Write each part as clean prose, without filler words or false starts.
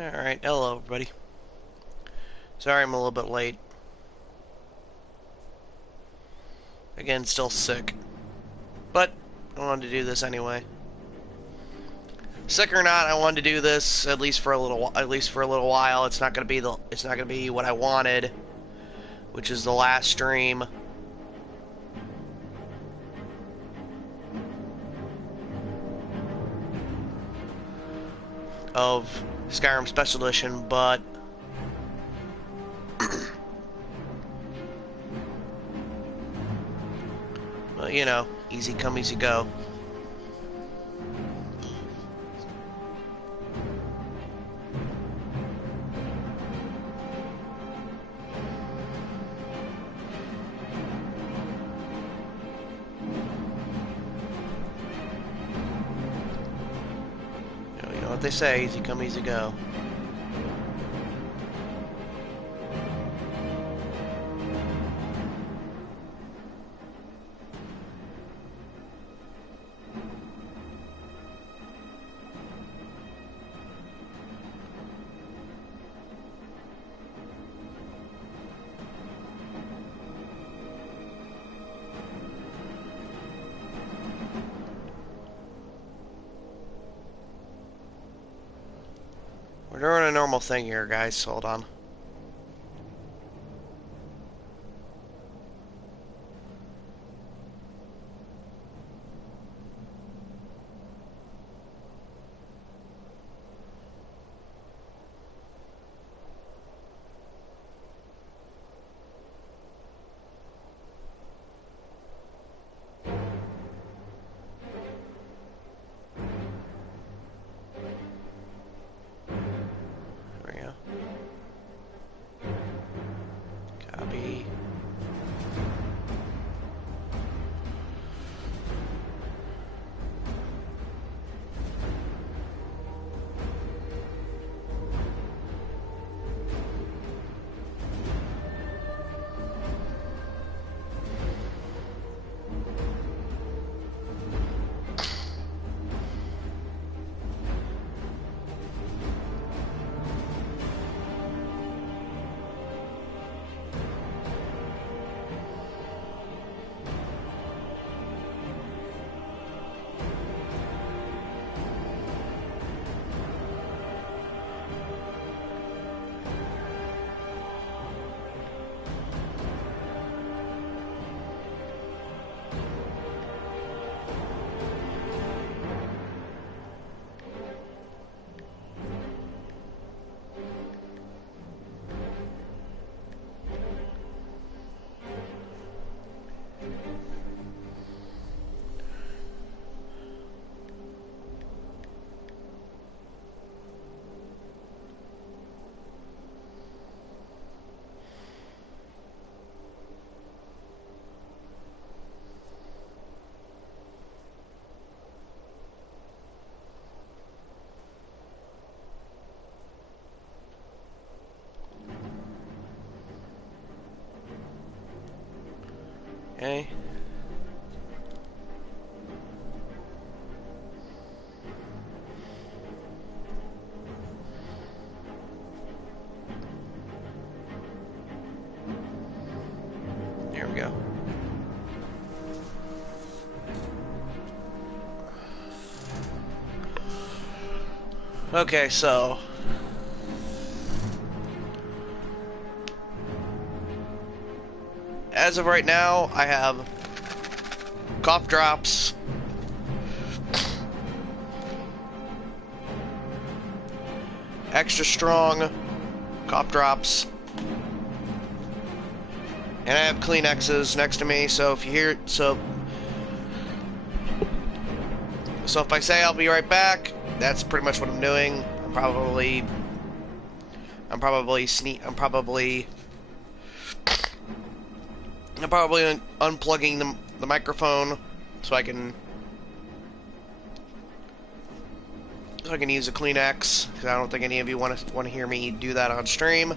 Alright, hello everybody. Sorry I'm a little bit late. Again, still sick. But I wanted to do this anyway. Sick or not, I wanted to do this at least for a little while. It's not gonna be what I wanted, which is the last stream of Skyrim Special Edition, but well, you know, easy come, easy go. You know what they say, easy come, easy go. We're doing a normal thing here, guys. Hold on. There we go. Copy. Okay. There we go. Okay, so as of right now, I have cough drops, extra strong cough drops, and I have Kleenexes next to me. So if you hear so if I say I'll be right back, that's pretty much what I'm doing. I'm probably unplugging the microphone so I can use a Kleenex, because I don't think any of you want to hear me do that on stream.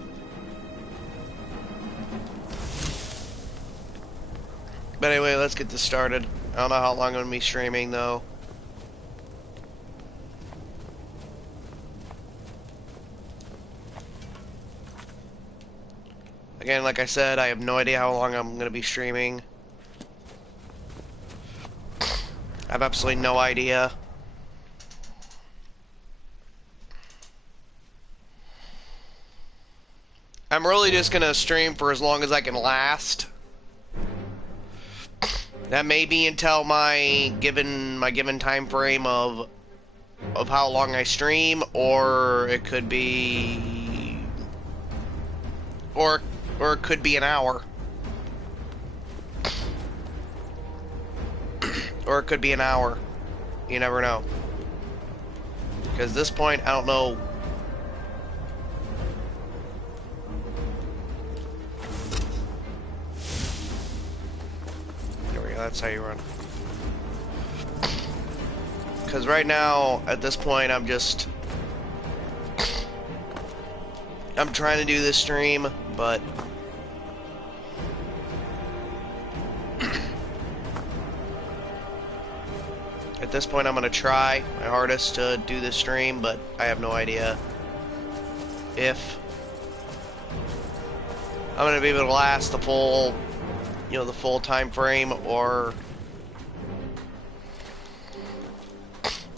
But anyway, let's get this started. I don't know how long I'm going to be streaming, though. Again, like I said, I have no idea how long I'm going to be streaming. I have absolutely no idea. I'm really just going to stream for as long as I can last. That may be until my given time frame of how long I stream, or it could be or it could be an hour. Or it could be an hour. You never know. Because at this point, I don't know. There we go, that's how you run. Because right now, at this point, I'm trying to do this stream, but at this point, I'm going to try my hardest to do this stream, but I have no idea if I'm going to be able to last the full, the full time frame, or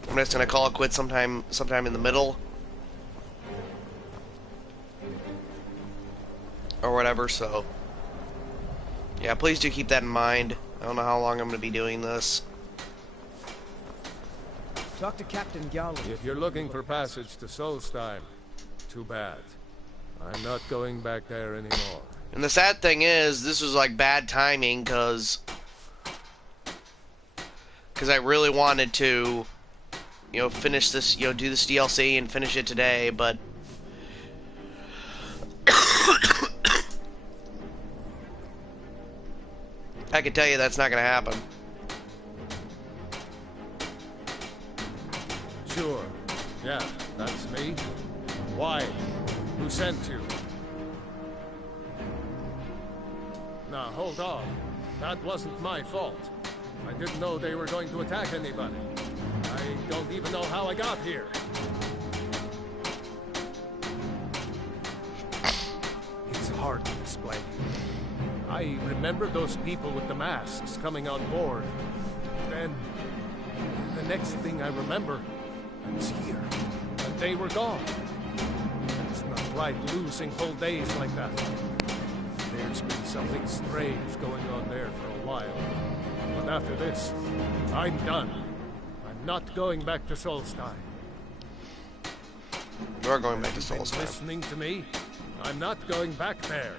I'm just going to call it quits sometime in the middle, or whatever. So yeah, please do keep that in mind. I don't know how long I'm going to be doing this. Talk to Captain Galloway. If you're looking for passage to Solstheim, too bad. I'm not going back there anymore. And the sad thing is, this was like bad timing, because I really wanted to, finish this, do this DLC and finish it today, but I can tell you that's not going to happen. Sure. Yeah, that's me. Why? Who sent you? Now, hold on. That wasn't my fault. I didn't know they were going to attack anybody. I don't even know how I got here. It's hard to explain. I remember those people with the masks coming on board. Then, the next thing I remember, I was here, and they were gone. It's not right losing whole days like that. There's been something strange going on there for a while. But after this, I'm done. I'm not going back to Solstheim. You're going back to You've been Solstheim. listening to me? I'm not going back there.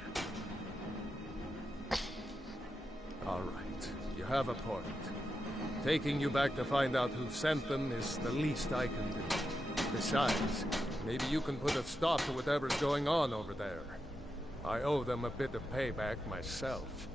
All right, you have a point. Taking you back to find out who sent them is the least I can do. Besides, maybe you can put a stop to whatever's going on over there. I owe them a bit of payback myself.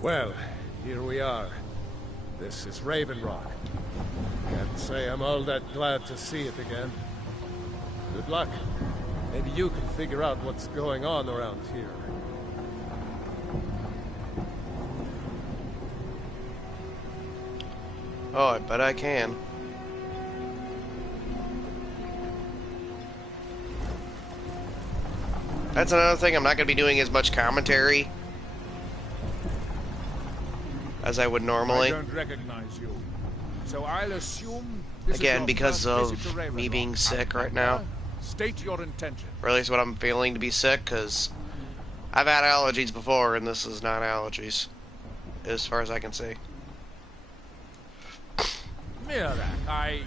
Well, here we are. This is Raven Rock. Can't say I'm all that glad to see it again. Good luck. Maybe you can figure out what's going on around here. Oh, I bet I can. That's another thing, I'm not going to be doing as much commentary as I would normally. I don't recognize you. So I'll assume this is Again, your because first visit to of Raven me Rock. being sick right now. State your intention. Or at least what I'm feeling to be sick, because I've had allergies before, and this is not allergies, as far as I can see. Mirak,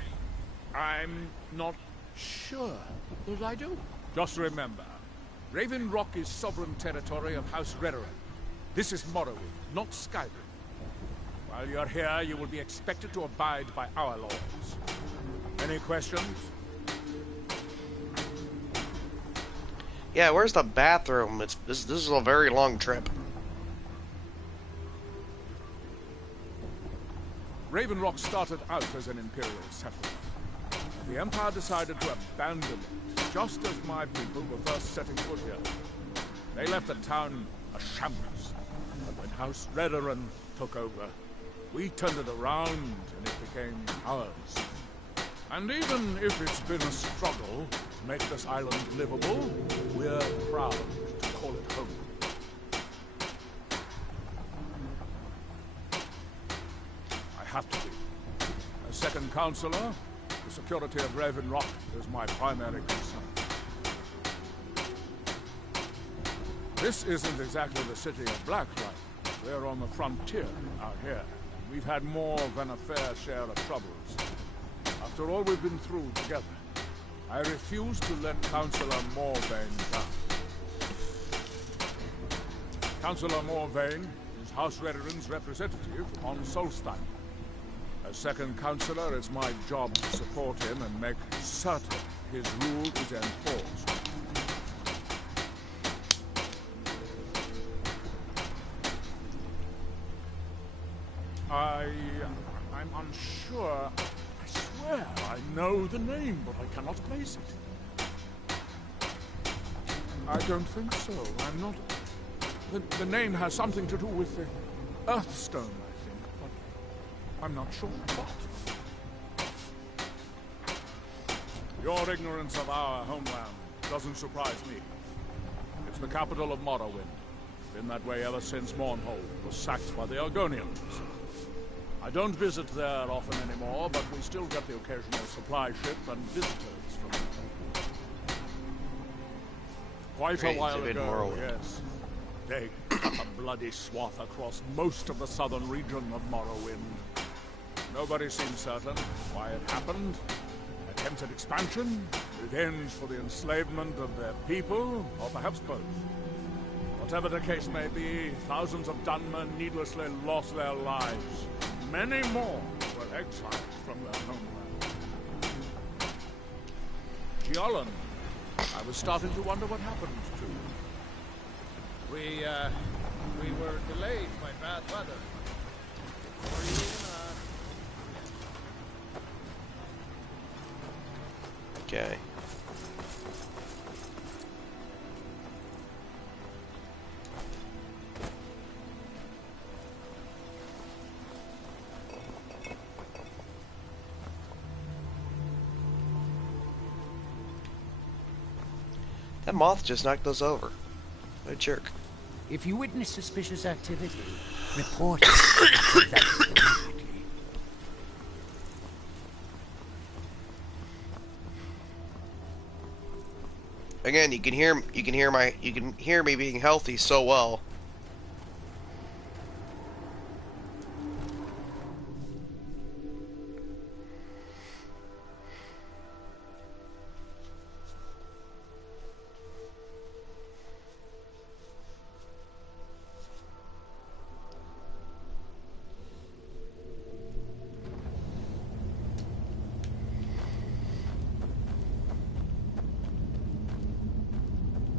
I'm not sure that I do. Just remember, Raven Rock is sovereign territory of House Redoran. This is Morrowind, not Skyrim. While you're here, you will be expected to abide by our laws. Any questions? Yeah, where's the bathroom? This is a very long trip. Raven Rock started out as an Imperial settlement. The Empire decided to abandon it, just as my people were first setting foot here. They left the town a shambles. But when House Redoran took over, we turned it around and it became ours. And even if it's been a struggle to make this island livable, we're proud to call it home. I have to be. As second counselor, the security of Raven Rock is my primary concern. This isn't exactly the city of Blacklight. We're on the frontier out here. We've had more than a fair share of troubles. After all we've been through together, I refuse to let Councillor Morvain down. Councillor Morvain is House Redoran's representative on Solstein. As second Councillor, it's my job to support him and make certain his rule is enforced. I'm unsure. I swear I know the name, but I cannot place it. I don't think so. I'm not... The name has something to do with the Earthstone, I think, but I'm not sure what. Your ignorance of our homeland doesn't surprise me. It's the capital of Morrowind. Been that way ever since Mournhold was sacked by the Argonians. I don't visit there often anymore, but we still get the occasional supply ship and visitors from there. Quite a while ago, yes. They cut a bloody swath across most of the southern region of Morrowind. Nobody seems certain why it happened. Attempted expansion, revenge for the enslavement of their people, or perhaps both. Whatever the case may be, thousands of Dunmen needlessly lost their lives. Many more were exiled from their homeland. Giolan, I was starting to wonder what happened to you. We were delayed by bad weather. Okay. That moth just knocked those over. What a jerk. If you witness suspicious activity, report it. That's immediately. Again, you can hear me being healthy so well.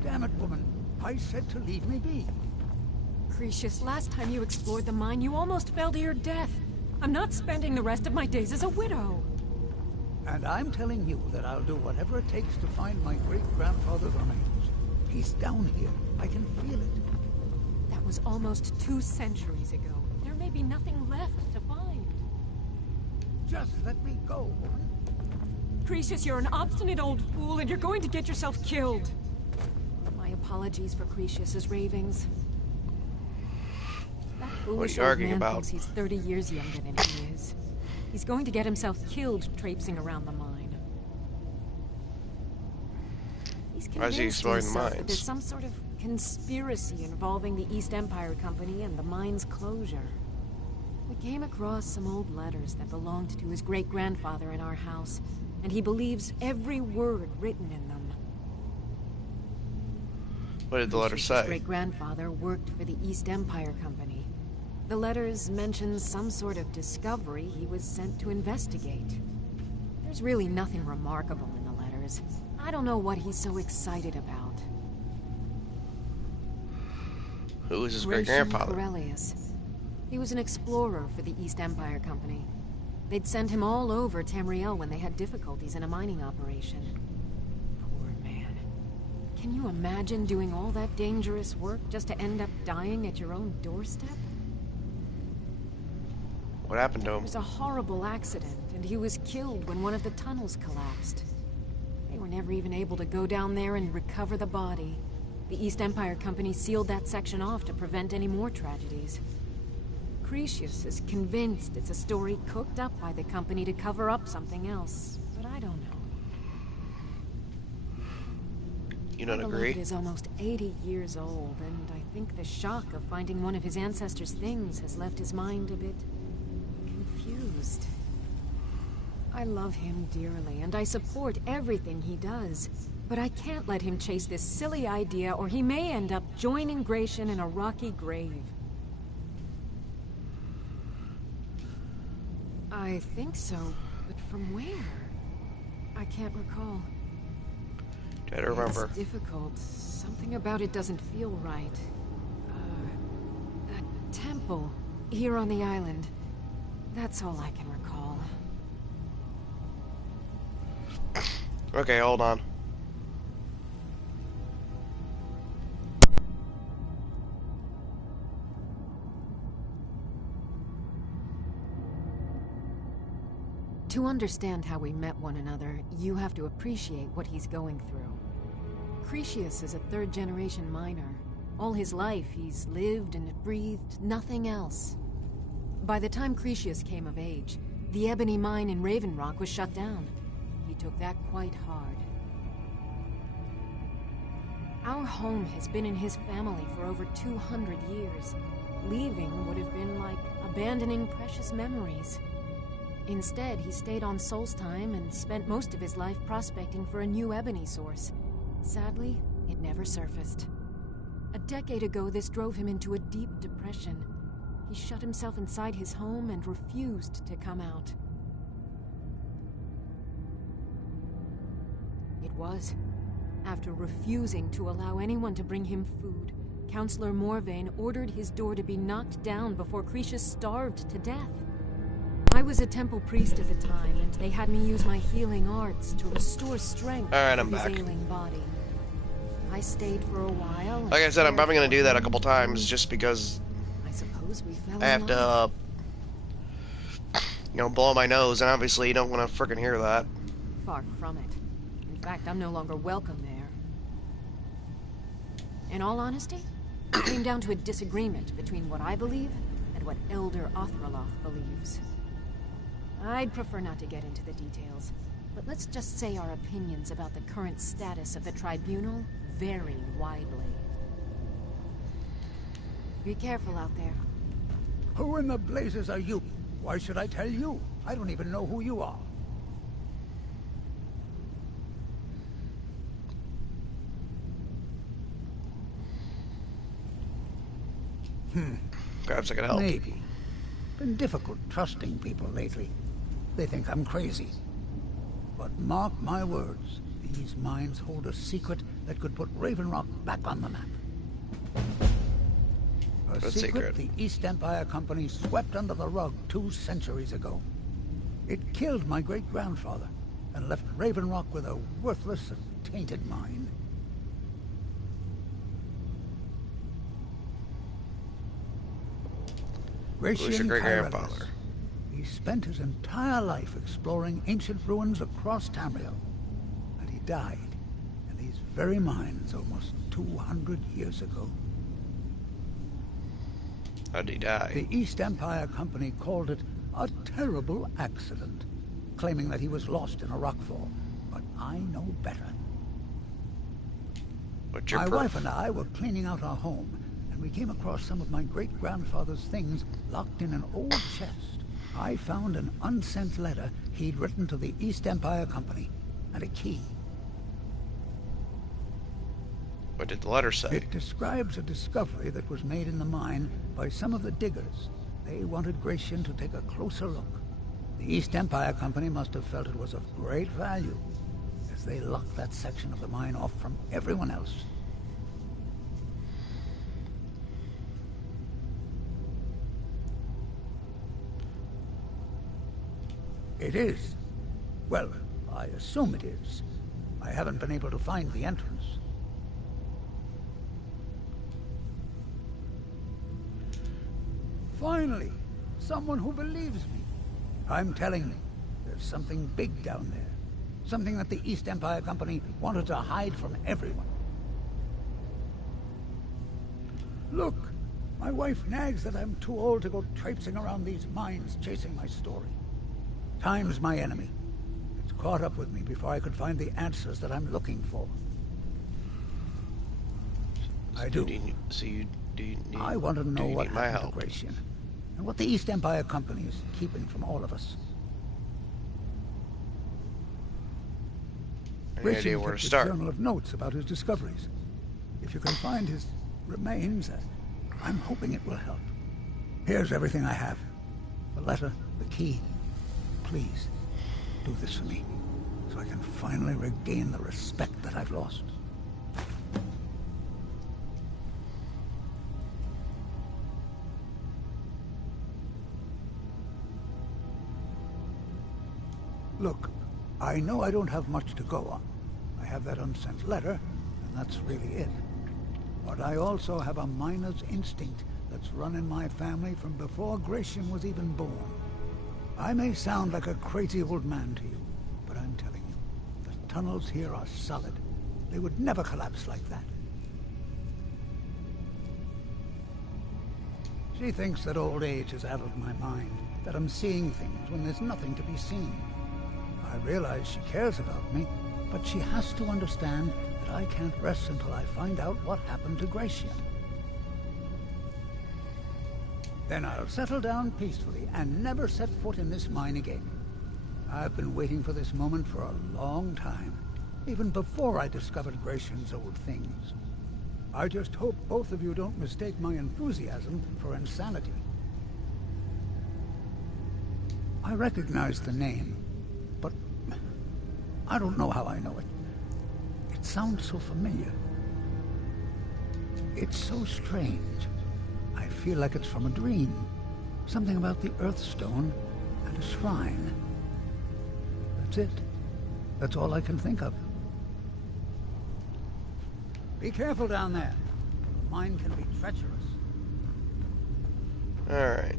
Damn it, woman. I said to leave me be. Cretius, last time you explored the mine, you almost fell to your death. I'm not spending the rest of my days as a widow. And I'm telling you that I'll do whatever it takes to find my great-grandfather's remains. He's down here. I can feel it. That was almost 2 centuries ago. There may be nothing left to find. Just let me go, woman. Cretius, you're an obstinate old fool, and you're going to get yourself killed. My apologies for Cretius's ravings. That foolish old man thinks he's 30 years younger than he is. He's going to get himself killed traipsing around the mine. He's convinced himself that there's some sort of conspiracy involving the East Empire Company and the mine's closure. We came across some old letters that belonged to his great-grandfather in our house, and he believes every word written in them. What did the letter say? His great-grandfather worked for the East Empire Company. The letters mention some sort of discovery he was sent to investigate. There's really nothing remarkable in the letters. I don't know what he's so excited about. Who was his great-grandfather? Corellius. He was an explorer for the East Empire Company. They'd send him all over Tamriel when they had difficulties in a mining operation. Poor man. Can you imagine doing all that dangerous work just to end up dying at your own doorstep? What happened to him? It was a horrible accident, and he was killed when one of the tunnels collapsed. They were never even able to go down there and recover the body. The East Empire Company sealed that section off to prevent any more tragedies. Cretius is convinced it's a story cooked up by the company to cover up something else, but I don't know. You don't My agree? beloved is almost 80 years old, and I think the shock of finding one of his ancestors' things has left his mind a bit confused. I love him dearly, and I support everything he does. But I can't let him chase this silly idea, or he may end up joining Gratian in a rocky grave. I think so, but from where? I can't recall. Try to remember. It's difficult. Something about it doesn't feel right. A temple here on the island. That's all I can recall. Okay, hold on. To understand how we met one another, you have to appreciate what he's going through. Cretius is a third-generation miner. All his life, he's lived and breathed nothing else. By the time Cretius came of age, the ebony mine in Raven Rock was shut down. He took that quite hard. Our home has been in his family for over 200 years. Leaving would have been like abandoning precious memories. Instead, he stayed on Solstheim and spent most of his life prospecting for a new ebony source. Sadly, it never surfaced. A decade ago, this drove him into a deep depression. He shut himself inside his home and refused to come out. It was after refusing to allow anyone to bring him food, Counselor Morvain ordered his door to be knocked down before Cretius starved to death. I was a temple priest at the time, and they had me use my healing arts to restore strength to his ailing body. I stayed for a while. Like I said, I'm probably going to do that a couple times just because I suppose we fell I have to, you know, blow my nose, and obviously you don't want to frickin' hear that. Far from it. In fact, I'm no longer welcome there. In all honesty, it came down to a disagreement between what I believe and what Elder Othraloth believes. I'd prefer not to get into the details, but let's just say our opinions about the current status of the tribunal vary widely. Be careful out there. Who in the blazes are you? Why should I tell you? I don't even know who you are. Perhaps I could help. Maybe. Been difficult trusting people lately. They think I'm crazy. But mark my words, these mines hold a secret that could put Raven Rock back on the map. A secret the East Empire Company swept under the rug 2 centuries ago. It killed my great-grandfather and left Raven Rock with a worthless and tainted mine. Who's your great-grandfather? He spent his entire life exploring ancient ruins across Tamriel. And he died in these very mines almost 200 years ago. How'd he die? The East Empire Company called it a terrible accident, claiming that he was lost in a rockfall. But I know better. What's your My proof? wife and I were cleaning out our home, and we came across some of my great-grandfather's things locked in an old chest. I found an unsent letter he'd written to the East Empire Company, and a key. What did the letter say? It describes a discovery that was made in the mine by some of the diggers. They wanted Gratian to take a closer look. The East Empire Company must have felt it was of great value, as they locked that section of the mine off from everyone else. It is. Well, I assume it is. I haven't been able to find the entrance. Finally, someone who believes me. I'm telling you, there's something big down there. Something that the East Empire Company wanted to hide from everyone. Look, my wife nags that I'm too old to go traipsing around these mines chasing my story. Time's my enemy. It's caught up with me before I could find the answers that I'm looking for. I do. I want to know what happened to Gratian, and what the East Empire Company is keeping from all of us. Any idea where to start? A journal of notes about his discoveries. If you can find his remains, I'm hoping it will help. Here's everything I have. The letter, the key. Please, do this for me, so I can finally regain the respect that I've lost. Look, I know I don't have much to go on. I have that unsent letter, and that's really it. But I also have a miner's instinct that's run in my family from before Gratian was even born. I may sound like a crazy old man to you, but I'm telling you, the tunnels here are solid. They would never collapse like that. She thinks that old age has addled my mind, that I'm seeing things when there's nothing to be seen. I realize she cares about me, but she has to understand that I can't rest until I find out what happened to Gratian. Then I'll settle down peacefully and never set foot in this mine again. I've been waiting for this moment for a long time, even before I discovered Gratian's old things. I just hope both of you don't mistake my enthusiasm for insanity. I recognize the name, but I don't know how I know it. It sounds so familiar. It's so strange. I feel like it's from a dream. Something about the Earthstone and a shrine. That's it. That's all I can think of. Be careful down there. The mine can be treacherous. Alright.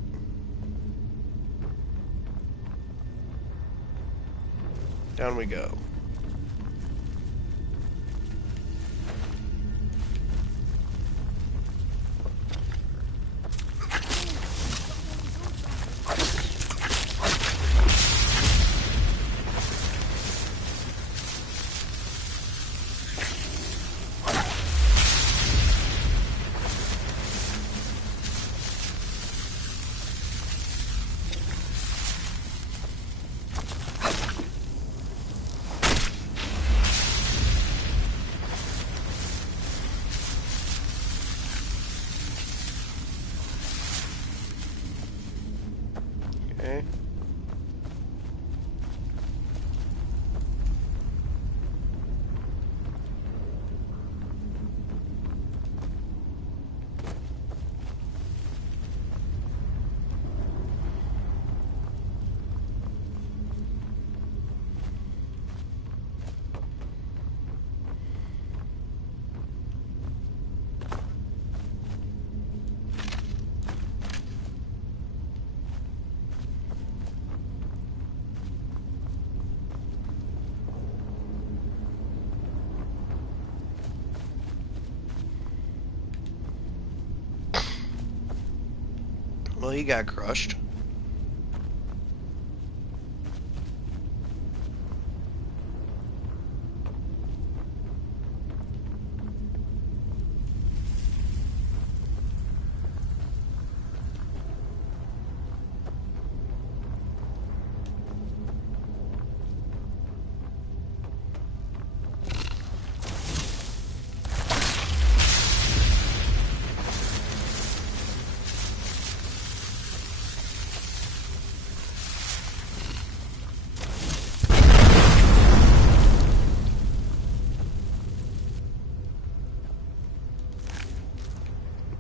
Down we go. Okay. Well, he got crushed.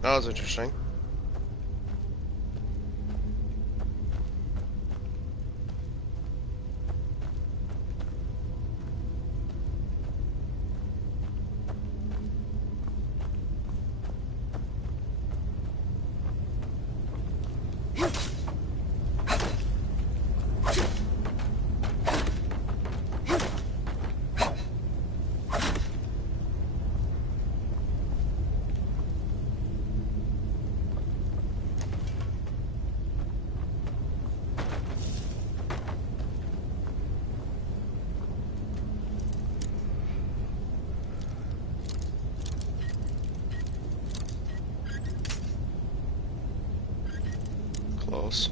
That was interesting. Close.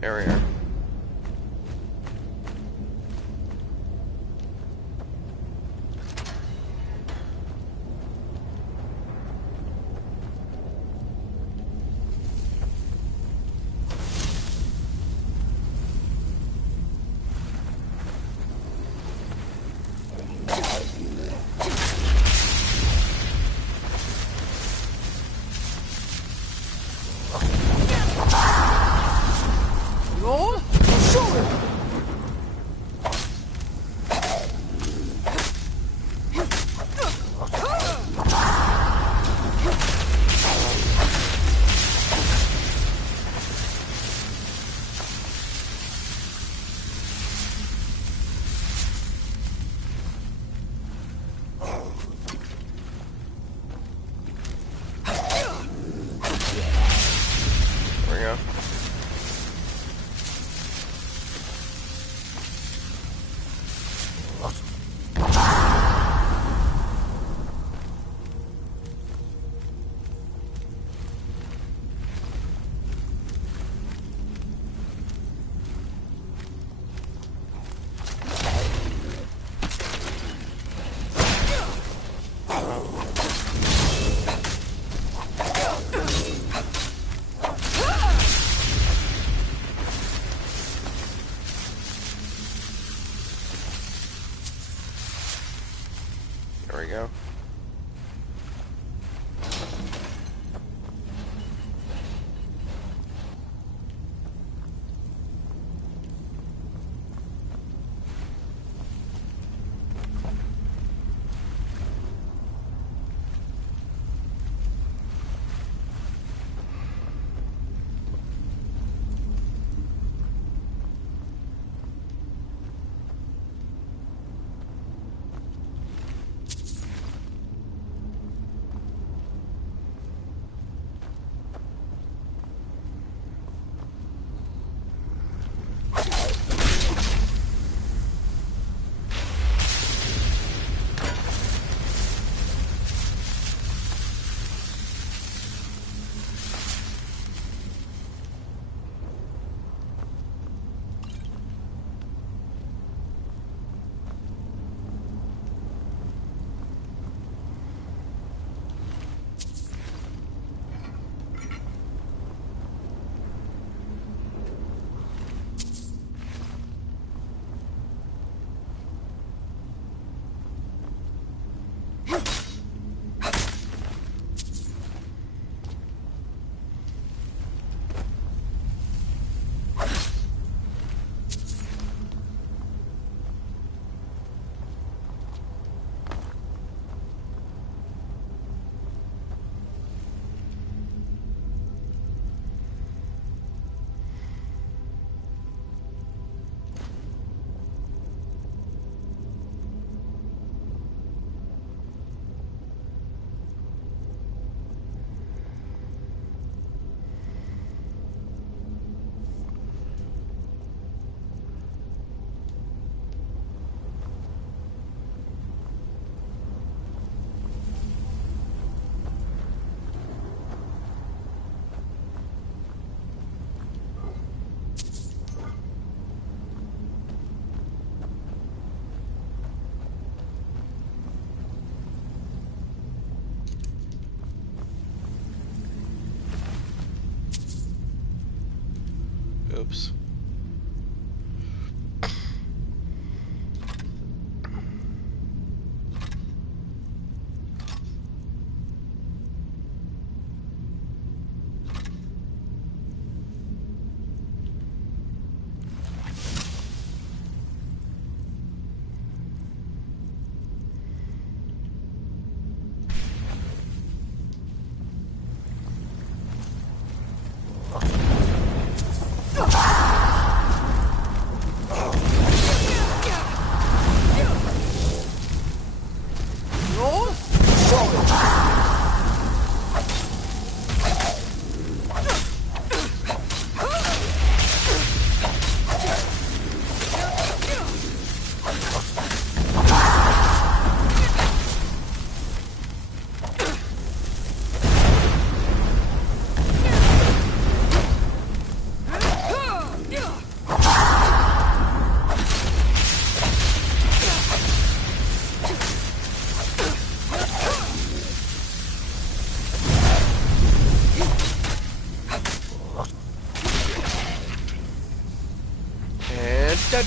There we are. There we go. Oops. Dead.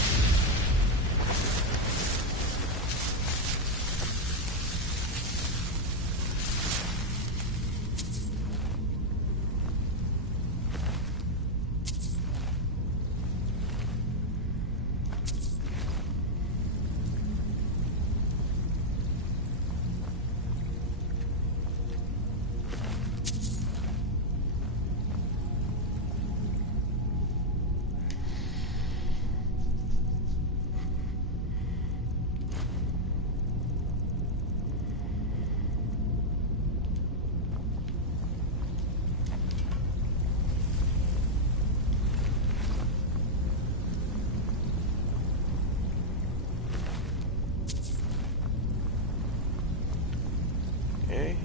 Okay.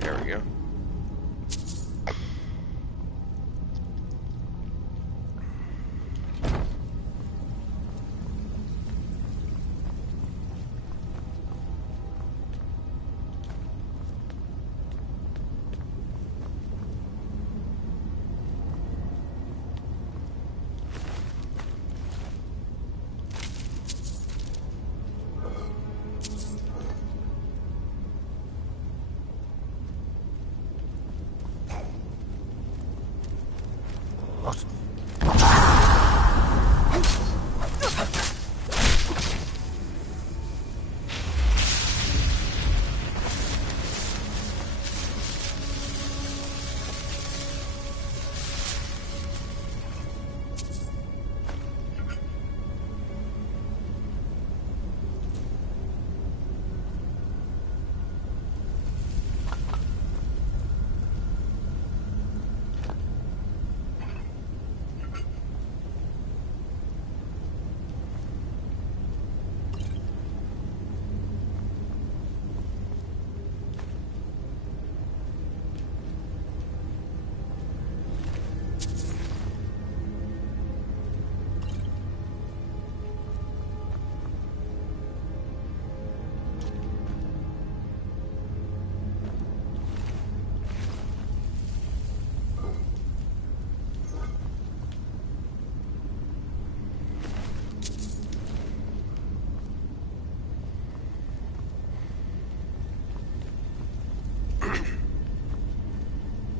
There we go.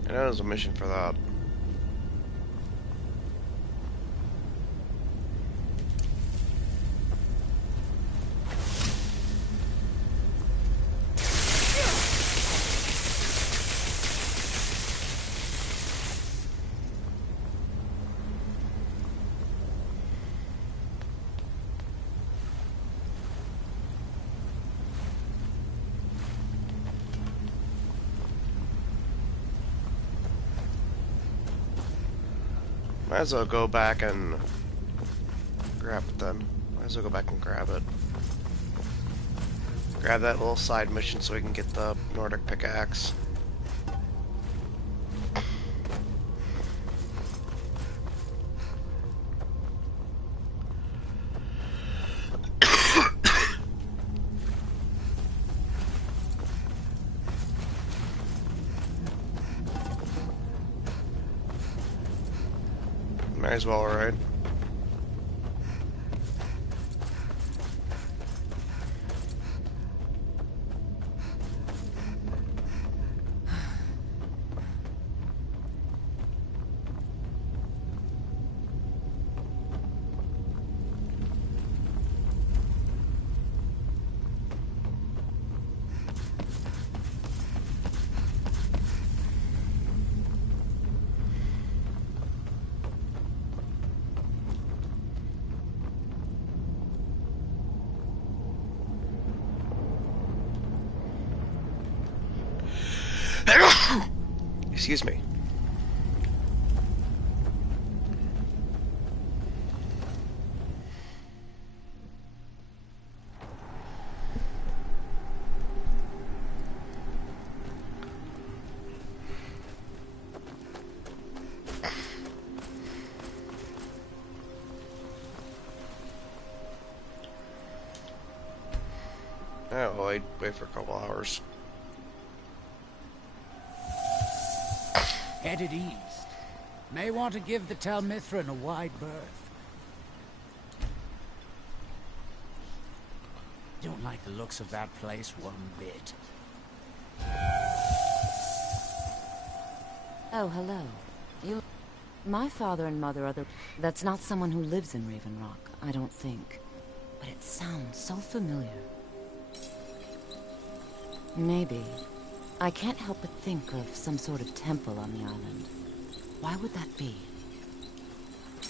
I know there's a mission for that. Might as well go back and grab it then. Might as well go back and grab it. Grab that little side mission so we can get the Nordic pickaxe. Might as well, right? Excuse me. Oh, well, I'd wait for a couple hours. Headed east. May want to give the Telmithran a wide berth. Don't like the looks of that place one bit. Oh, hello. My father and mother are the... That's not someone who lives in Raven Rock, I don't think. But it sounds so familiar. Maybe. I can't help but think of some sort of temple on the island. Why would that be?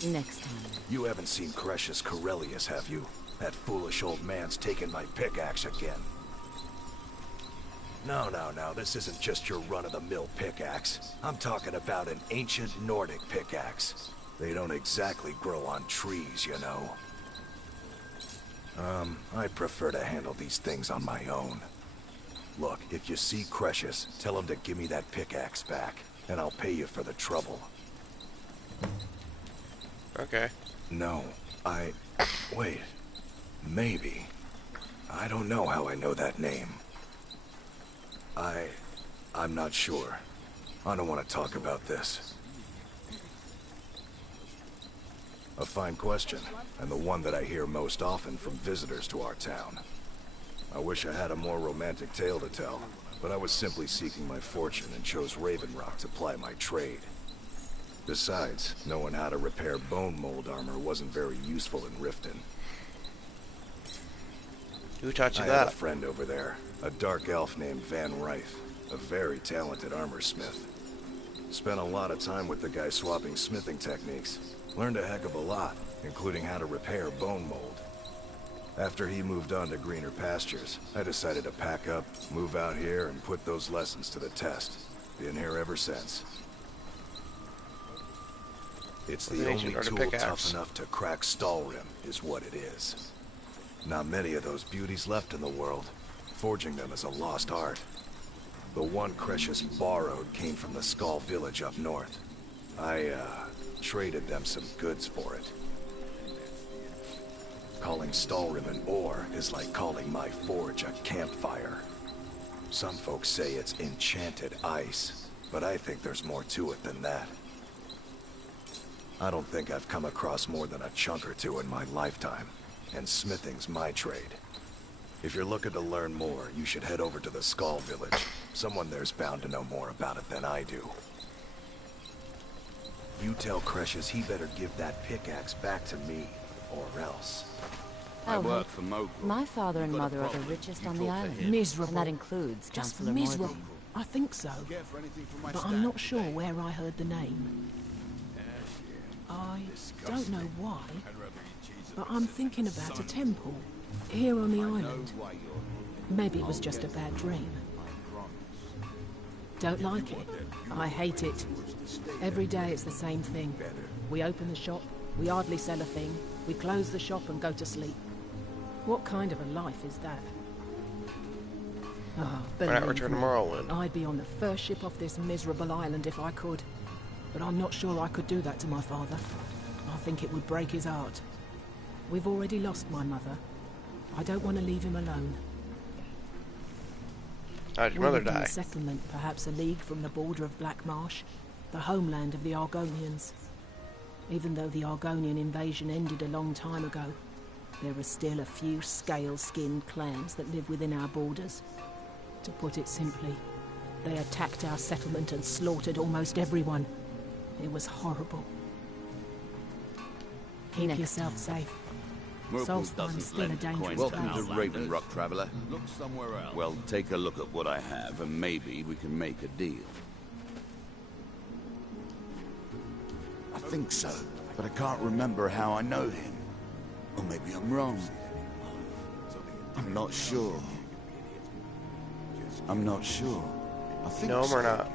Next time. You haven't seen Cretius Corellius, have you? That foolish old man's taken my pickaxe again. No, this isn't just your run-of-the-mill pickaxe. I'm talking about an ancient Nordic pickaxe. They don't exactly grow on trees, you know. I'd prefer to handle these things on my own. Look, if you see Cretius, tell him to give me that pickaxe back, and I'll pay you for the trouble. Okay. No, wait. Maybe. I don't know how I know that name. I'm not sure. I don't want to talk about this. A fine question, and the one that I hear most often from visitors to our town. I wish I had a more romantic tale to tell, but I was simply seeking my fortune and chose Raven Rock to ply my trade. Besides, knowing how to repair bone mold armor wasn't very useful in Riften. Who taught you I that? had a friend over there, a dark elf named Van Rife, a very talented armor smith. Spent a lot of time with the guy swapping smithing techniques. Learned a heck of a lot, including how to repair bone mold. After he moved on to greener pastures, I decided to pack up, move out here, and put those lessons to the test. Been here ever since. It's the only tool tough enough to crack Stalrim, is what it is. Not many of those beauties left in the world. Forging them is a lost art. The one Cretius borrowed came from the Skull village up north. I, traded them some goods for it. Calling Stalrim an ore is like calling my forge a campfire. Some folks say it's enchanted ice, but I think there's more to it than that. I don't think I've come across more than a chunk or two in my lifetime, and smithing's my trade. If you're looking to learn more, you should head over to the Skull village. Someone there's bound to know more about it than I do. You tell Cretius he better give that pickaxe back to me, or else. I work for Mogul. My father and mother are the richest on the island. Miserable. And that includes Just Chancellor miserable. Morgan. I think so. But I'm not sure where I heard the name. I don't know why, but I'm thinking about a temple here on the island. Maybe it was just a bad dream. Don't like it? I hate it. Every day it's the same thing. We open the shop, we hardly sell a thing, we close the shop and go to sleep. What kind of a life is that? Oh, Why not return to Morrowind? I'd be on the first ship off this miserable island if I could. But I'm not sure I could do that to my father. I think it would break his heart. We've already lost my mother. I don't want to leave him alone. How did your mother die? A settlement, perhaps a league from the border of Black Marsh, the homeland of the Argonians. Even though the Argonian invasion ended a long time ago, there are still a few scale-skinned clans that live within our borders. To put it simply, they attacked our settlement and slaughtered almost everyone. It was horrible. Keep yourself safe. Solstine's still a dangerous place. Welcome to Raven Rock, traveler. Look somewhere else. Well, take a look at what I have, and maybe we can make a deal. I think so, but I can't remember how I know him. Or maybe I'm wrong. I'm not sure. I'm not sure. I think No, so. we're not.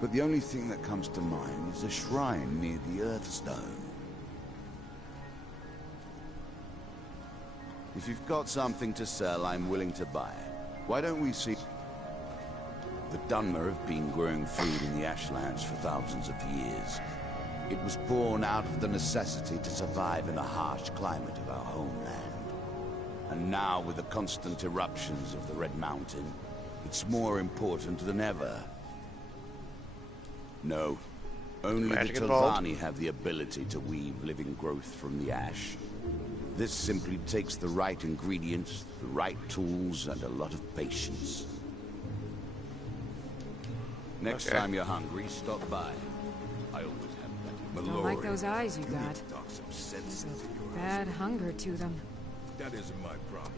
But the only thing that comes to mind is a shrine near the Earthstone. If you've got something to sell, I'm willing to buy it. Why don't we see... The Dunmer have been growing food in the Ashlands for thousands of years. It was born out of the necessity to survive in the harsh climate of our homeland. And now, with the constant eruptions of the Red Mountain, it's more important than ever. No, only Magic the involved? Telvanni have the ability to weave living growth from the ash. This simply takes the right ingredients, the right tools, and a lot of patience. Next time you're hungry, stop by. I always have plenty. Don't like those eyes you got. Bad hunger to them. That isn't my problem.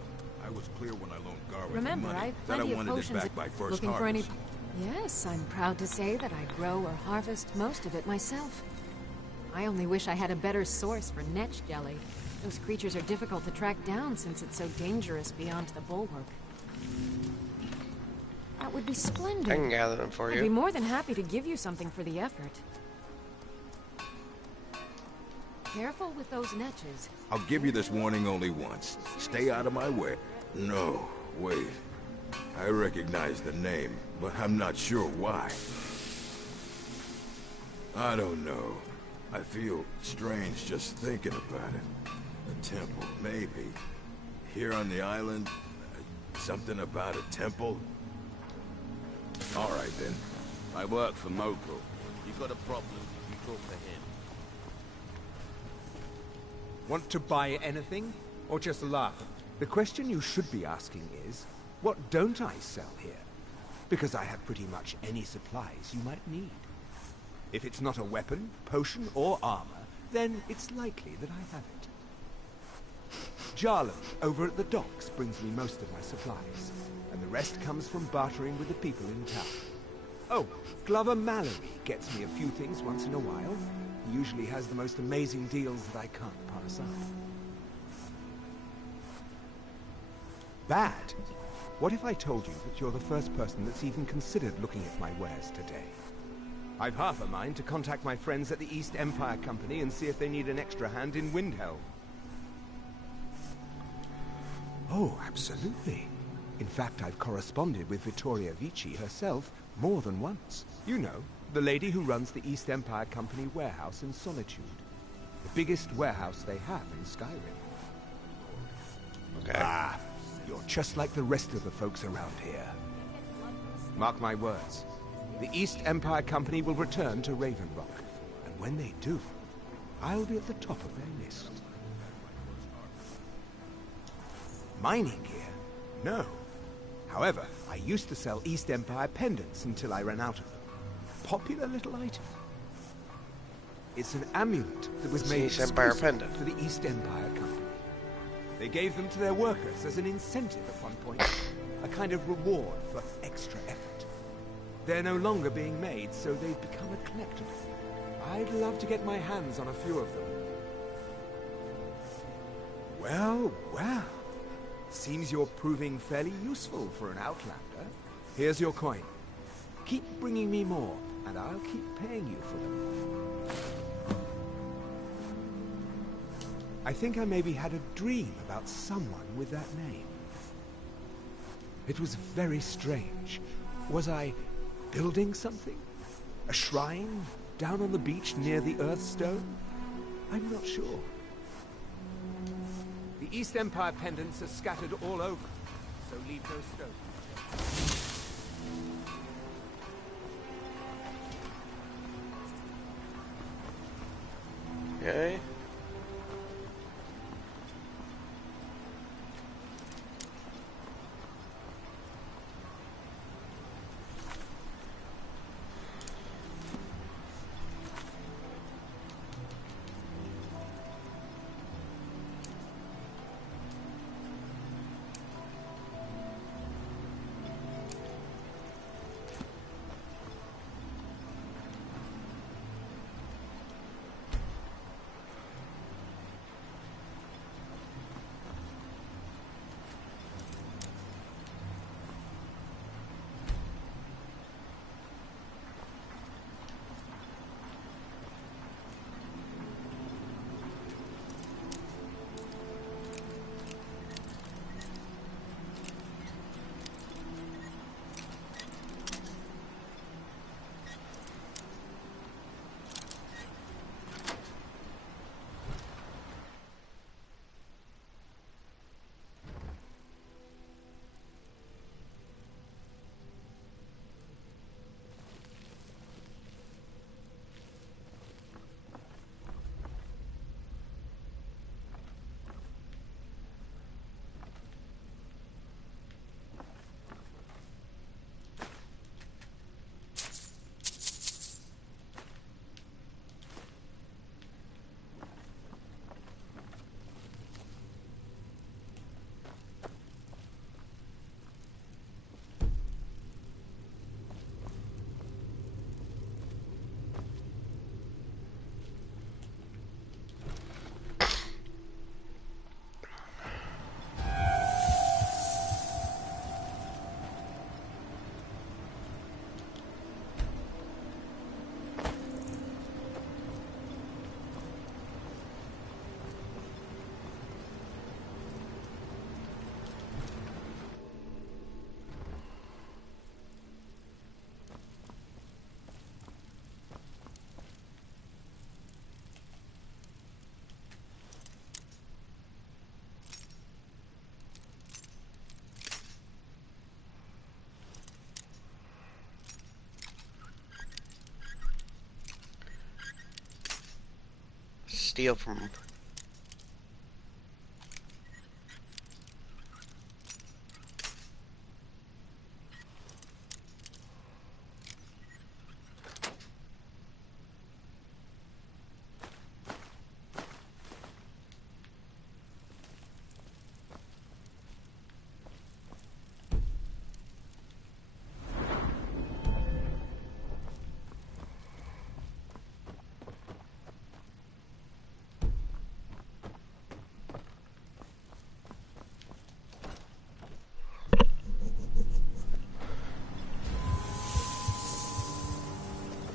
I was clear when I loaned Garwin Remember, money I've that I plenty of wanted it potions back by first looking for any... harvest. Yes, I'm proud to say that I grow or harvest most of it myself. I only wish I had a better source for netch jelly. Those creatures are difficult to track down since it's so dangerous beyond the bulwark. That would be splendid. I can gather them for I'd you. be more than happy to give you something for the effort. Careful with those netches. I'll give you this warning only once. Stay out of my way. No, wait. I recognize the name, but I'm not sure why. I don't know. I feel strange just thinking about it. A temple, maybe. Here on the island, something about a temple? All right, then. I work for Moko. You got a problem, you talk to him. Want to buy anything? Or just laugh? The question you should be asking is, what don't I sell here? Because I have pretty much any supplies you might need. If it's not a weapon, potion, or armor, then it's likely that I have it. Jarlan, over at the docks, brings me most of my supplies, and the rest comes from bartering with the people in town. Oh, Glover Mallory gets me a few things once in a while. He usually has the most amazing deals that I can't pass up. Bad? What if I told you that you're the first person that's even considered looking at my wares today? I've half a mind to contact my friends at the East Empire Company and see if they need an extra hand in Windhelm. Oh, absolutely. In fact, I've corresponded with Vittoria Vici herself more than once. You know, the lady who runs the East Empire Company warehouse in Solitude. The biggest warehouse they have in Skyrim. Okay. Ah, you're just like the rest of the folks around here. Mark my words. The East Empire Company will return to Raven Rock. And when they do, I'll be at the top of their list. Mining gear? No. However, I used to sell East Empire pendants until I ran out of them. Popular little item. It's an amulet that was made East Empire exclusive pendant for the East Empire Company. They gave them to their workers as an incentive at one point, a kind of reward for extra effort. They're no longer being made, so they've become a collectible. I'd love to get my hands on a few of them. Well, well. Seems you're proving fairly useful for an Outlander. Here's your coin. Keep bringing me more, and I'll keep paying you for them. I think I maybe had a dream about someone with that name. It was very strange. Was I building something? A shrine down on the beach near the Earthstone? I'm not sure. The East Empire pendants are scattered all over, so leave no stone. Okay. Steal from...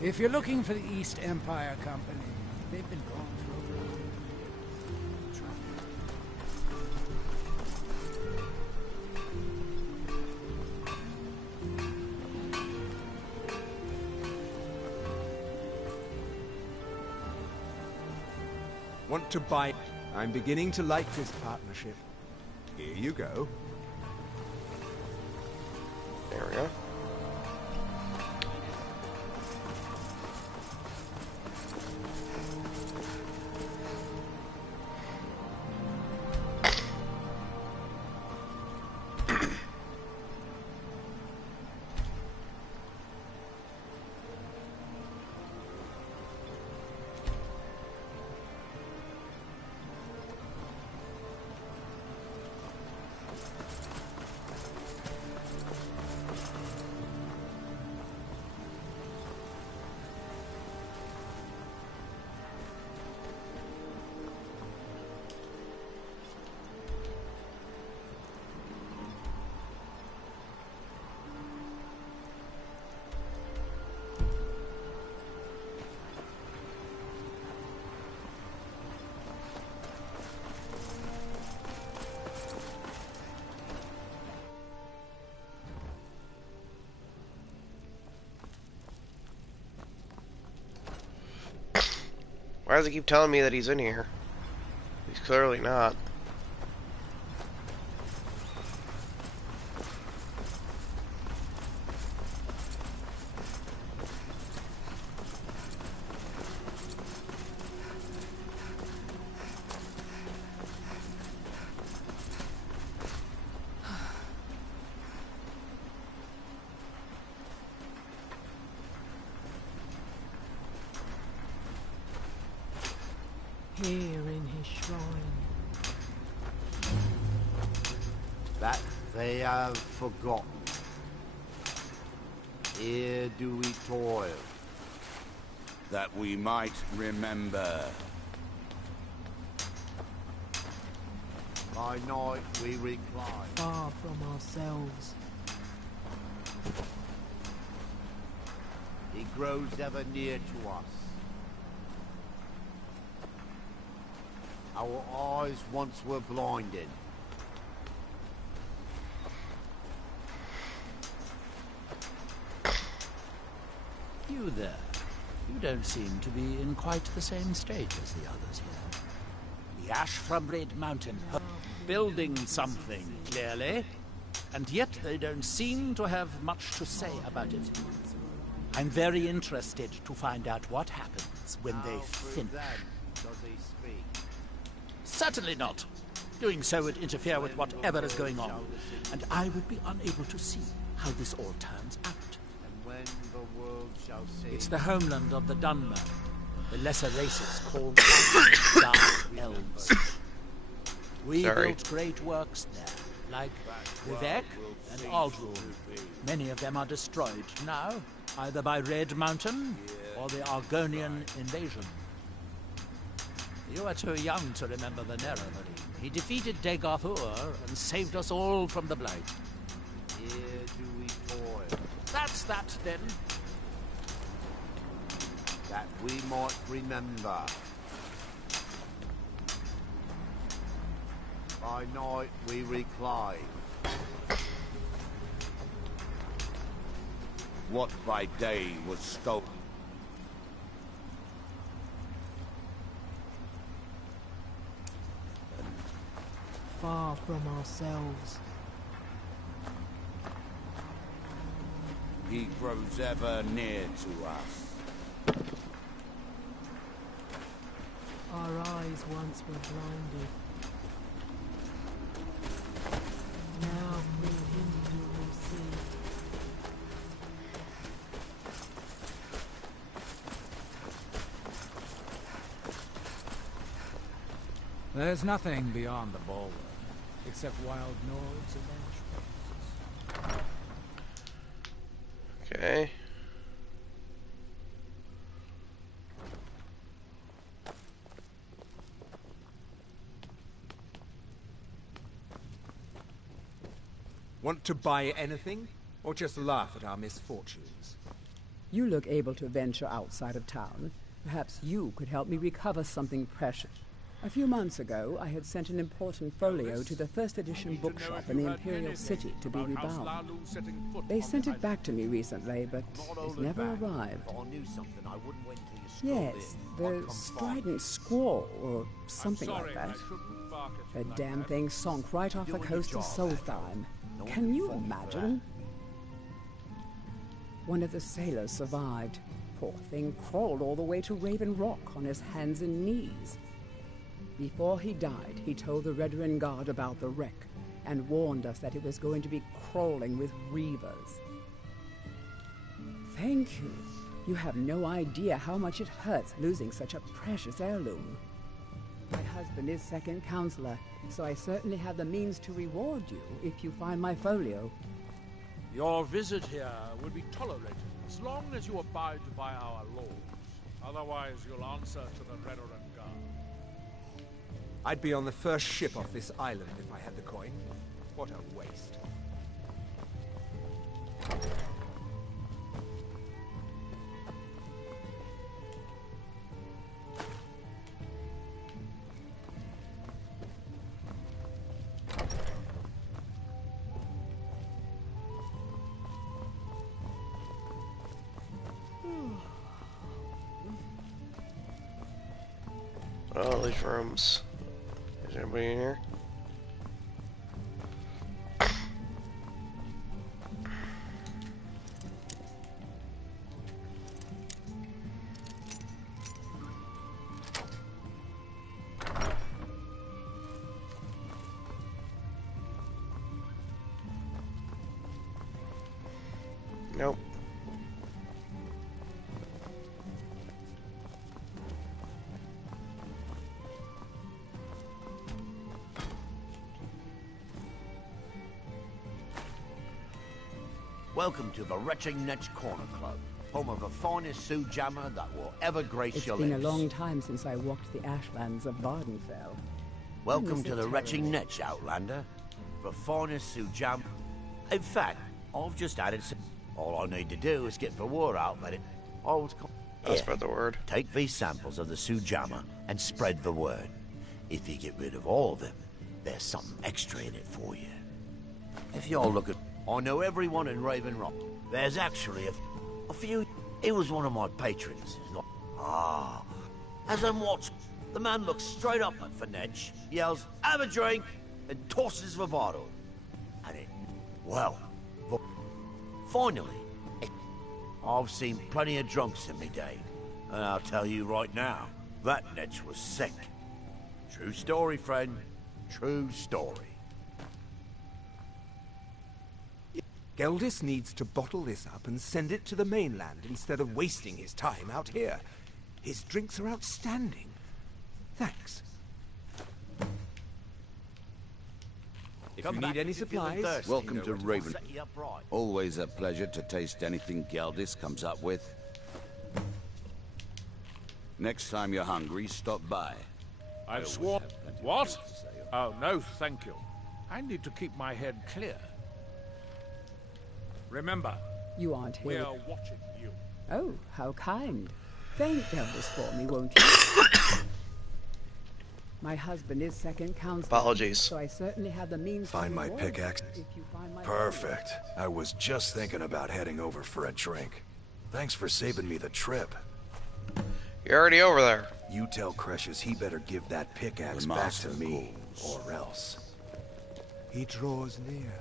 If you're looking for the East Empire Company, they've been gone for over a year. Want to buy? I'm beginning to like this partnership. Here you go. There we go. Why does it keep telling me that he's in here? He's clearly not. Here in his shrine. That they have forgotten. Here do we toil. That we might remember. By night we recline. Far from ourselves. He grows ever near to us. Our eyes once were blinded. You there. You don't seem to be in quite the same state as the others here. The ash from Red Mountain. Building something, clearly. And yet they don't seem to have much to say about it. I'm very interested to find out what happens when they finish. Does he speak? Certainly not. Doing so would interfere with whatever is going on, and I would be unable to see how this all turns out. And when the world shall see. It's the homeland of the Dunmer, the lesser races called Dark Elves. We built great works there, like Vivek and Aldrul. Many of them are destroyed now, either by Red Mountain or the Argonian invasion. You are too young to remember the Nerevarine. He defeated Dagorthur and saved us all from the Blight. Here do we toil. That's that, then. That we might remember. By night we recline. What by day was stolen. Far from ourselves. He grows ever near to us. Our eyes once were blinded. Now through him do we see. There's nothing beyond the bulwark, except wild Nords and ash. Okay. Want to buy anything, or just laugh at our misfortunes? You look able to venture outside of town. Perhaps you could help me recover something precious. A few months ago, I had sent an important folio to the first edition bookshop in the Imperial City to be rebound. They sent it back to me recently, but it never arrived. Yes, the Strident Squall, or something like that. The damn thing sunk right off the coast of Solstheim. Can you imagine? One of the sailors survived. Poor thing crawled all the way to Raven Rock on his hands and knees. Before he died, he told the Redoran Guard about the wreck and warned us that it was going to be crawling with reavers. Thank you. You have no idea how much it hurts losing such a precious heirloom. My husband is second counselor, so I certainly have the means to reward you if you find my folio. Your visit here will be tolerated as long as you abide by our laws. Otherwise, you'll answer to the Redoran Guard. I'd be on the first ship off this island if I had the coin. What a waste. all these rooms. Is anybody in here? Nope. Welcome to the Retching Netch Corner Club, home of the finest Sioux jammer that will ever grace your lips. It's been a long time since I walked the ashlands of Vardenfell. Welcome to the Retching Netch, Outlander, the finest Sioux jam. In fact, I've just added some. All I need to do is get the word out that it. I'll spread the word. Take these samples of the Sioux jammer and spread the word. If you get rid of all of them, there's something extra in it for you. If y'all look at, I know everyone in Raven Rock. There's actually a few. He was one of my patrons. As I'm watching, the man looks straight up at Finetch, yells, "Have a drink," and tosses the bottle. And it, well, finally, I've seen plenty of drunks in me day, and I'll tell you right now, that Netch was sick. True story, friend. True story. Geldis needs to bottle this up and send it to the mainland instead of wasting his time out here. His drinks are outstanding. Thanks. If you need any supplies... Welcome to Raven. Always a pleasure to taste anything Geldis comes up with. Next time you're hungry, stop by. I swore... What? Oh, no, thank you. I need to keep my head clear. Remember, you aren't here. We are watching you. Oh, how kind. Thank Geldis for me, won't you? My husband is second counselor. Apologies. So I certainly have the means Find to my reward pickaxe? if you find my Perfect. I was just thinking about heading over for a drink. Thanks for saving me the trip. You're already over there. You tell Cresius he better give that pickaxe back to me, or else. He draws near.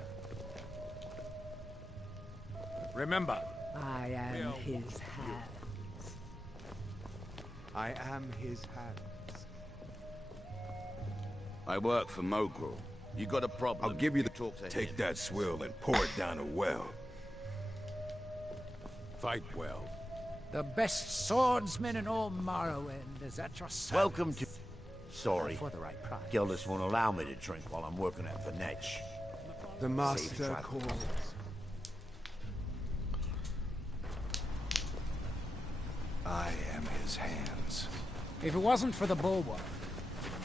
Remember, I am his hands. I am his hands. I work for Mogrel. You got a problem? I'll give you the talk to take that swill and pour it down a well. Fight well. The best swordsman in all Morrowind is at your service. Welcome to... Sorry. For the right price. Geldis won't allow me to drink while I'm working at Finetch. The master calls. I am his hands. If it wasn't for the bulwark,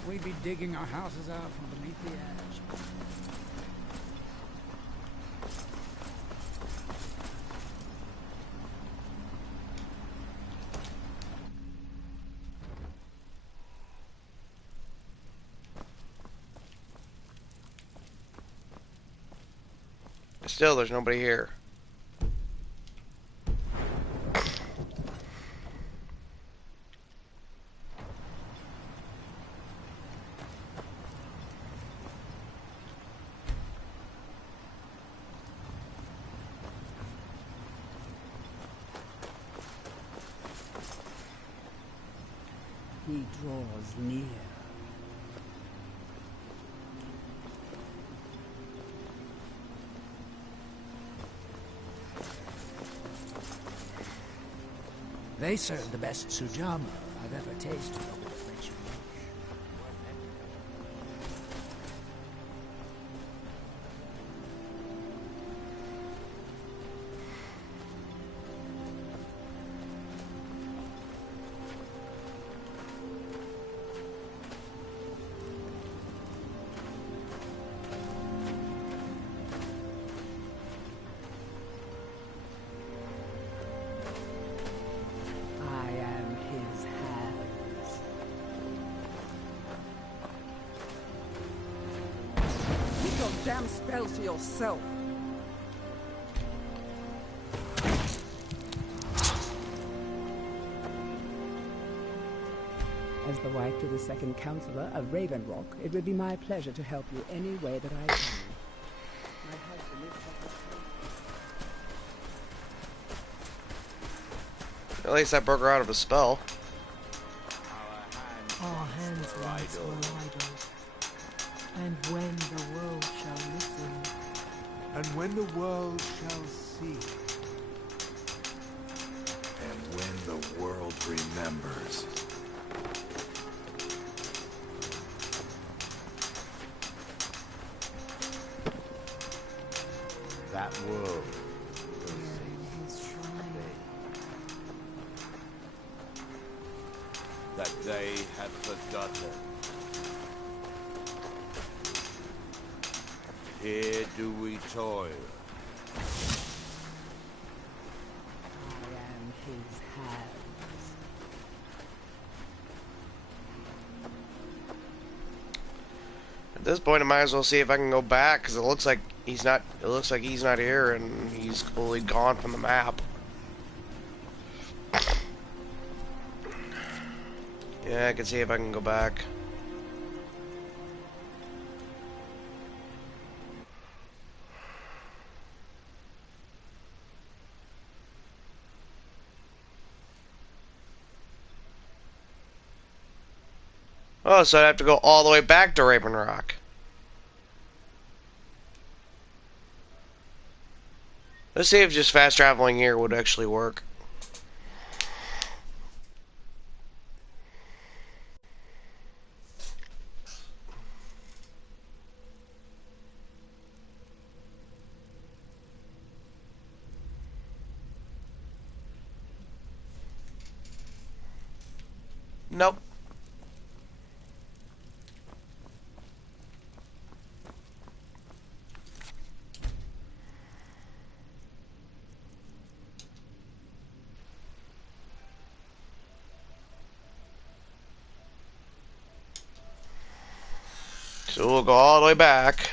we'd be digging our houses out from beneath the ash. Still, there's nobody here. He draws near. They serve the best sujama I've ever tasted over the French. Damn spells to yourself. As the wife to the second counselor of Raven Rock, it would be my pleasure to help you any way that I can. My husband is... At least I broke her out of a spell. Our hands once were idols, and when the world shall listen, and when the world shall see, and when the world remembers. That world. That they have forgotten. Here do we toil. I am his hands. At this point, I might as well see if I can go back, because it looks like he's not. It looks like he's not here, and he's fully gone from the map. Yeah, I can see if I can go back. Oh, so I'd have to go all the way back to Raven Rock. Let's see if just fast traveling here would actually work. Nope. So we'll go all the way back.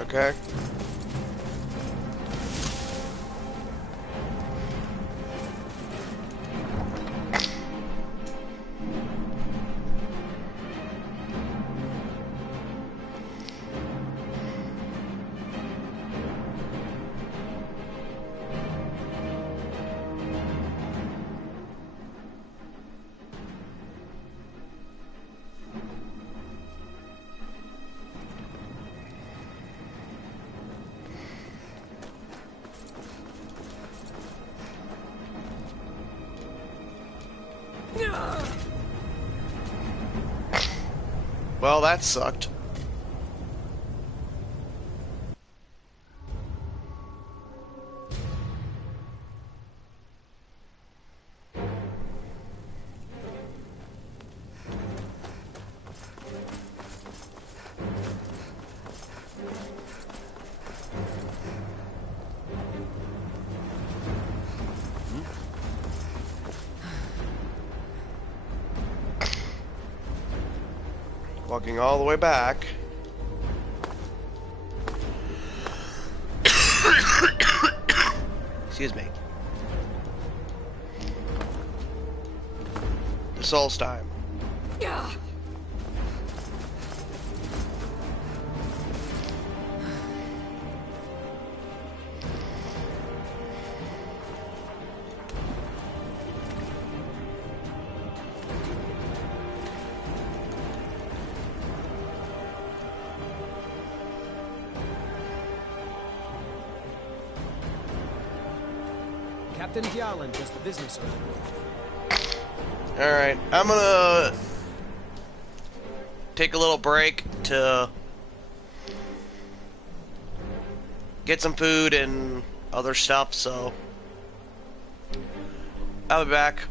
Okay. Well, that sucked. Walking all the way back. Excuse me. The soul's time. Yeah. Captain Gjallan, just the business around. Alright, I'm gonna take a little break to get some food and other stuff, so I'll be back.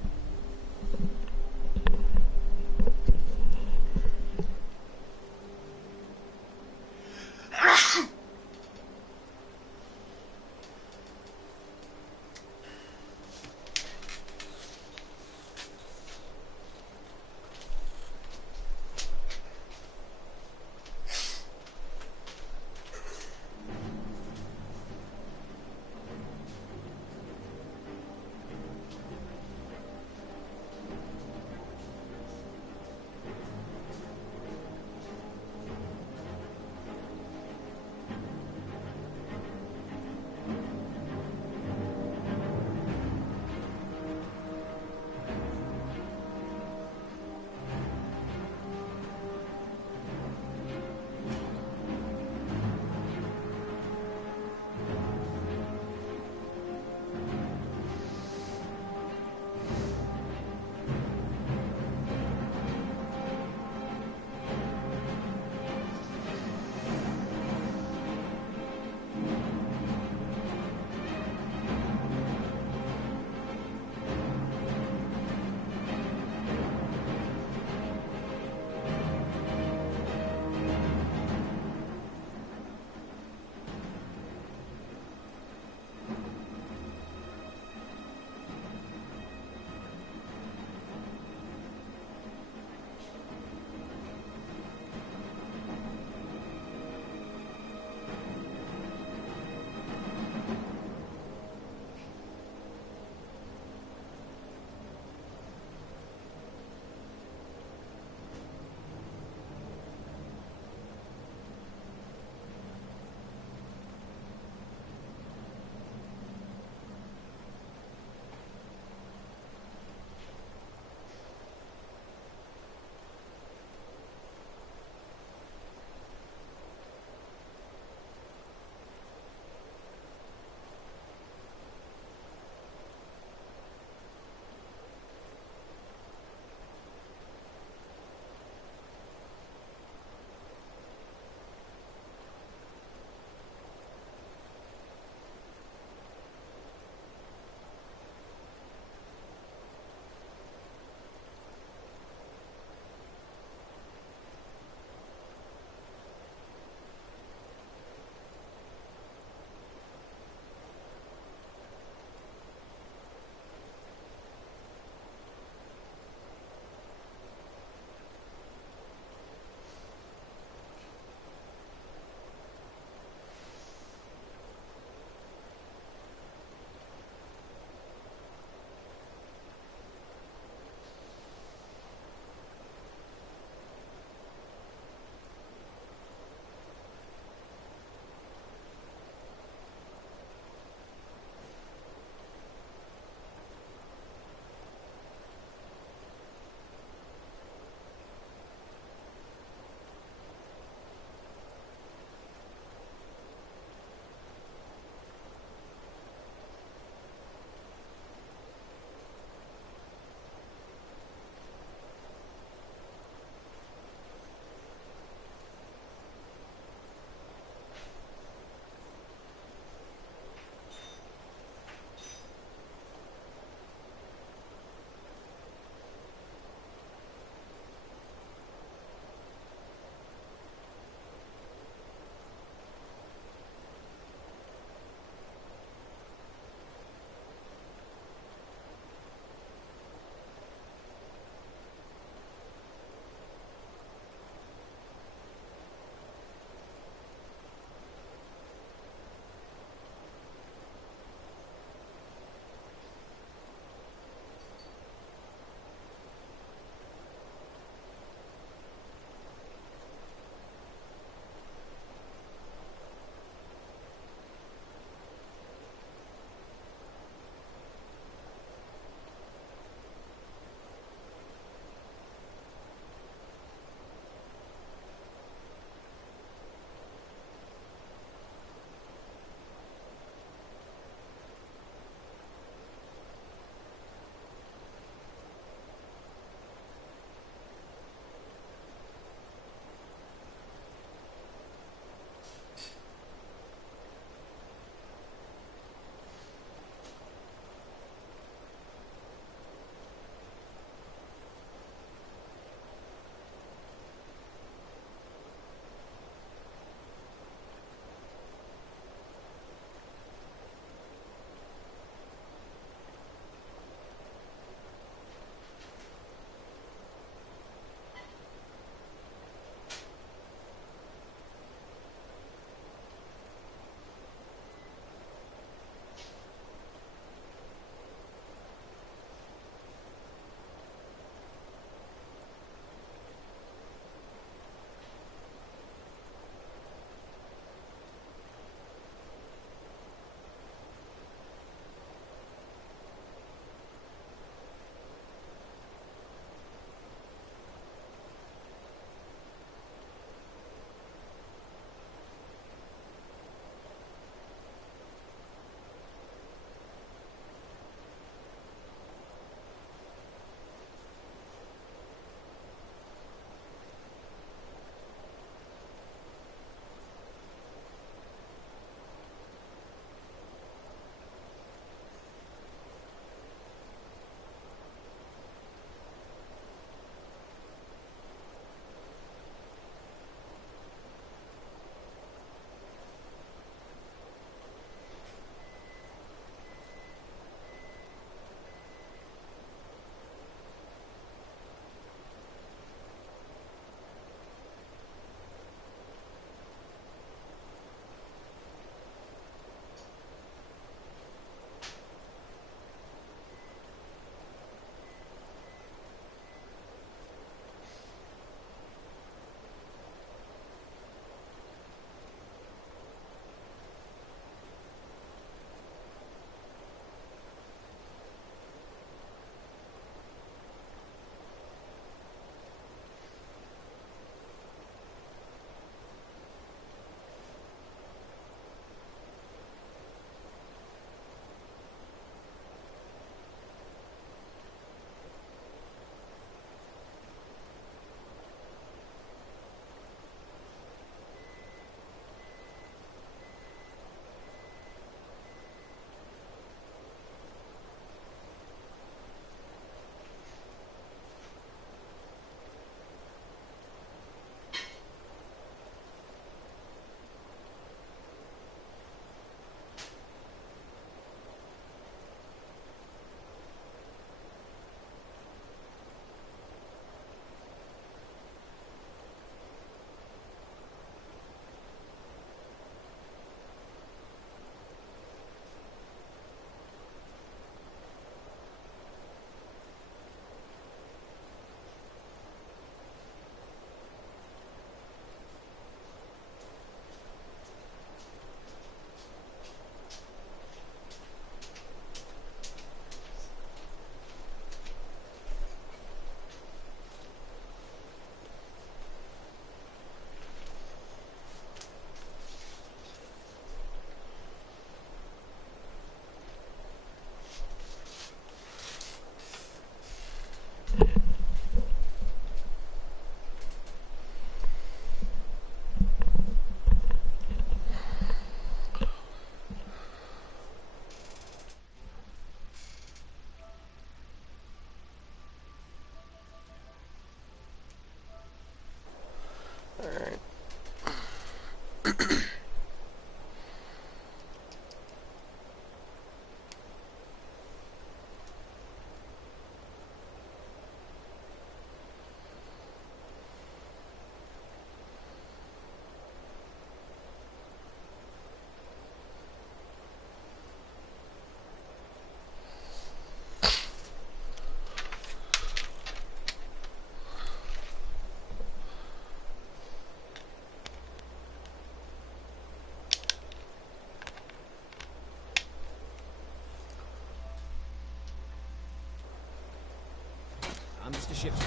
ships.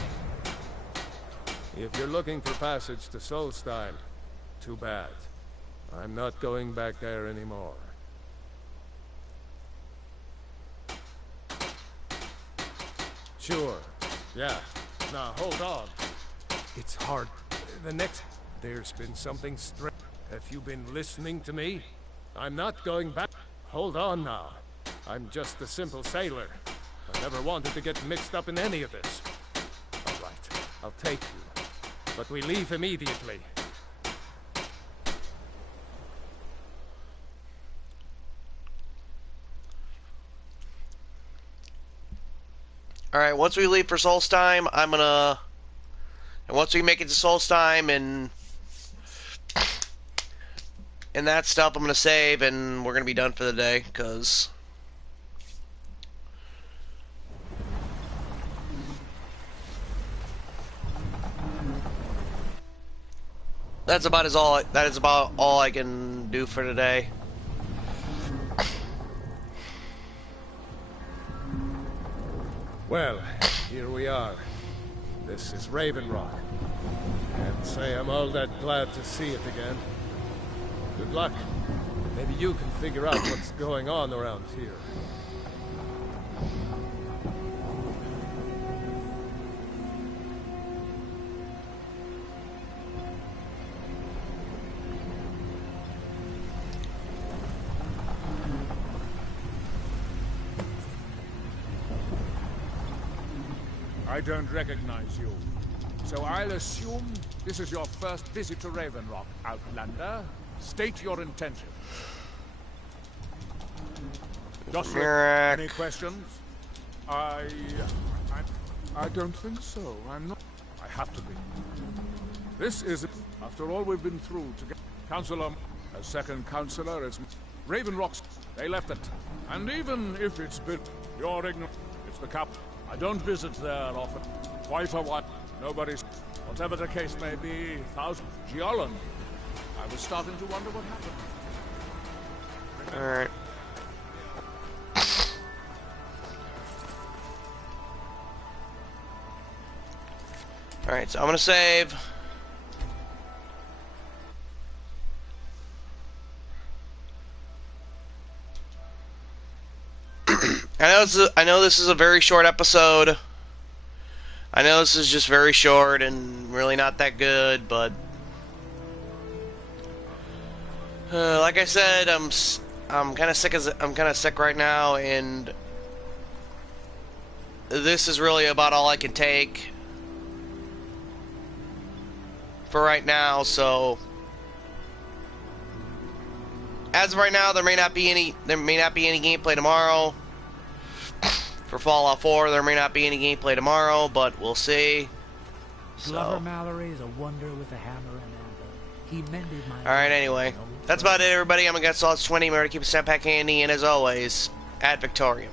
If you're looking for passage to Solstheim, too bad. I'm not going back there anymore. Sure. Yeah. Now, hold on. It's hard. The next... There's been something strange. Have you been listening to me? I'm not going back. Hold on now. I'm just a simple sailor. I never wanted to get mixed up in any of this. All right. I'll take you. But we leave immediately. Alright, once we leave for Solstheim, I'm gonna... And once we make it to Solstheim and that stuff, I'm gonna save and we're gonna be done for the day, because... That is about all I can do for today. Well, here we are. This is Raven Rock. Can't say I'm all that glad to see it again. Good luck. Maybe you can figure out what's going on around here. I don't recognize you. So I'll assume this is your first visit to Raven Rock, Outlander. State your intention. Joshua, any questions? I don't think so. I'm not. I have to be. This is, after all we've been through together. Counselor, as second counselor, it's Raven Rock's. They left it. And even if it's been, you're ignorant. It's the cap. I don't visit there often. Quite a while. Nobody's... Whatever the case may be, Giolan. I was starting to wonder what happened. Alright. Alright, so I'm gonna save. I know this is a very short episode. I know this is just very short and really not that good, but like I said, I'm kind of sick right now, and this is really about all I can take for right now. So as of right now, there may not be any gameplay tomorrow. For Fallout 4, there may not be any gameplay tomorrow, but we'll see. Glover Mallory is a wonder with a hammer and anvil. He mended my... Alright, anyway. That's about it, everybody. I'm against Solid 20. Remember to keep a step pack handy, and as always, ad Victorium.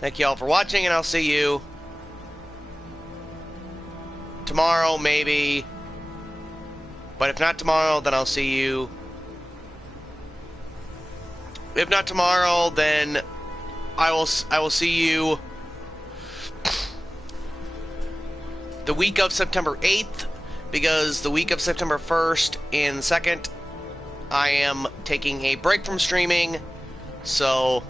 Thank you all for watching, and I'll see you tomorrow, maybe. But if not tomorrow, then I'll see you. If not tomorrow, then I will see you the week of September 8th, because the week of September 1st and 2nd, I am taking a break from streaming, so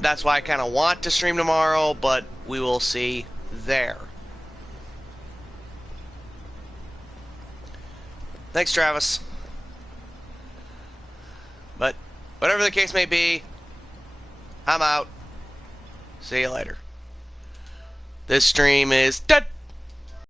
that's why I kind of want to stream tomorrow, but we will see there. Thanks, Travis. But whatever the case may be, I'm out. See you later. This stream is dead.